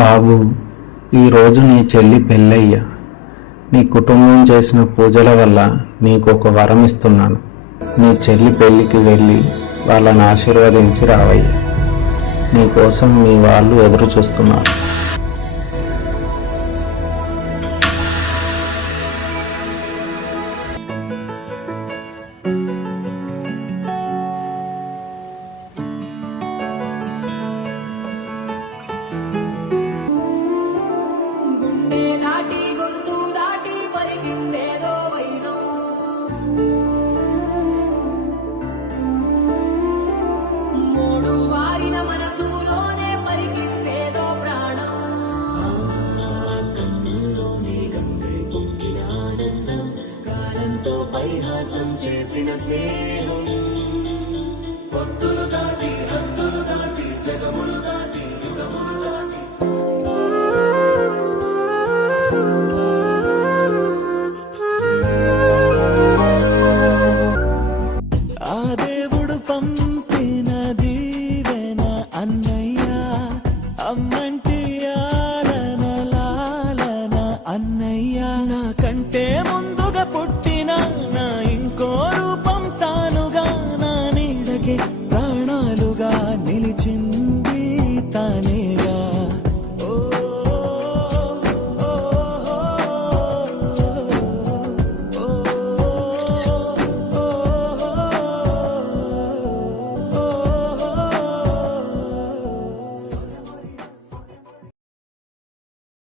బాబు, ఈరోజు నీ చెల్లి పెళ్ళయ్యా. నీ కుటుంబం చేసిన పూజల వల్ల నీకు ఒక వరం ఇస్తున్నాను. నీ చెల్లి పెళ్ళికి వెళ్ళి వాళ్ళని ఆశీర్వదించి రావయ్యా. నీ కోసం మీ వాళ్ళు ఎదురు చూస్తున్నారు. పరిహాసం చేసిన స్నేహం పొత్తులు దాటి హద్దులు దాటి జగములు దాటి యుగములు దాటి ఆ దేవుడు పంపిన దీవెన అన్నయ్య, అమ్మంటి ఆలన లాలన అన్నయ్య. నాకంటే ముందుగా పుట్టిన నా ఇంకో రూపం తానుగా, నా నీడకి ప్రాణాలుగా నిలిచి